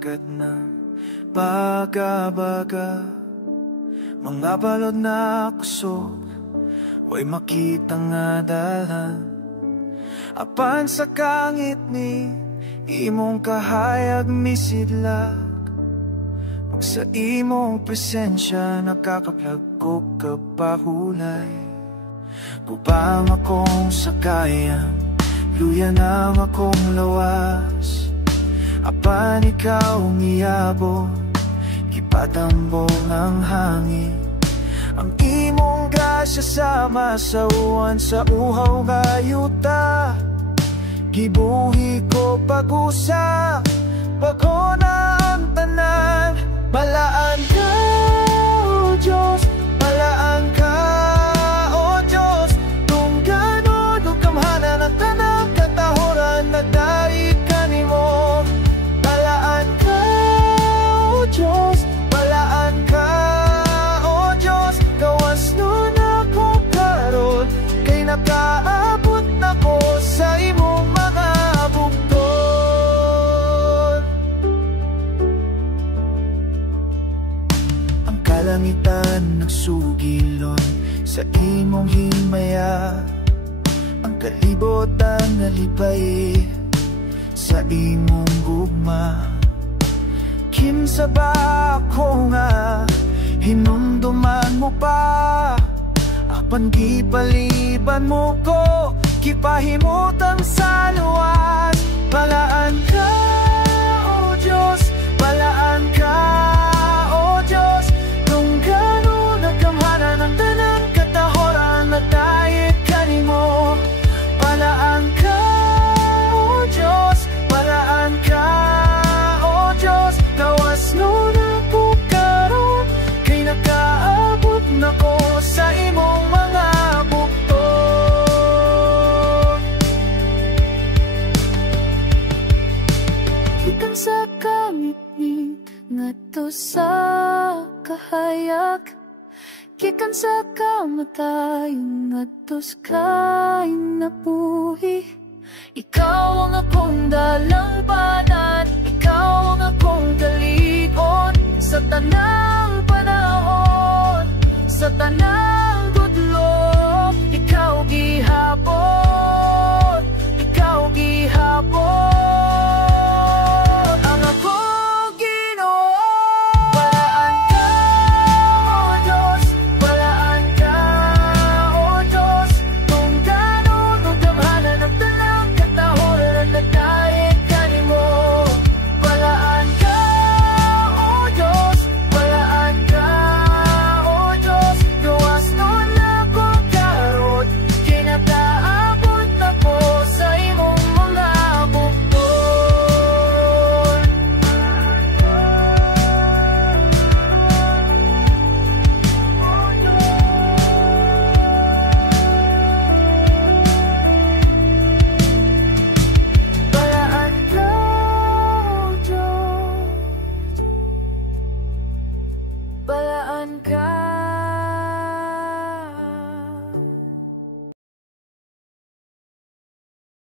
dagat ng baga-baga. Mga balod na kusog, way makita nga dalan. Apan sa kangit ni imong kahayag misidlag. Pag sa imong presensya nakakaplag ko kapahulay. Kupang akong sakayang, luya ng akong lawas. Apan ikaw ngiyabo, kipatambong ang hangin. Ang imong grasya sama sa uwan sa uhaw gayuta. Gibuhi ko pag-usa, bako na ang tanan. Balaan ka, O Diyos, balaan ka, O Diyos. Kung gano'n o kamhanan ang tanang katahoran na daig ka nimo. Balaan ka, O Diyos, balaan ka, O Diyos. Gawas nun ako karon, kay nakaabot na ko sa imong mga bugtong. Ang kalangitan nagsugilon sa imong himaya. Ang kalibutan nalipay sa imong gugma. Kinsa ba ako nga hinumduman mo pa? Apan gipaliban mo ko, kipahimutan sa luwas. Balaan ka, O Diyos, balaan ka, O Diyos. Kung gano'n nagamhanan ang tanang katahoran na dahil ka nimo. Balaan ka, O Diyos, balaan ka, O Diyos. Gawas nun ako karon, kay nakaabot na ko sa imong mga bugtong. Gikan sa kamit-ngit ngadto sa kahayag. Gikan sa kamatay ngadto sa kainabuhi. Ikaw ang akong dalang banat, ikaw ang akong kalikot. Sa tanang panahon, sa tanang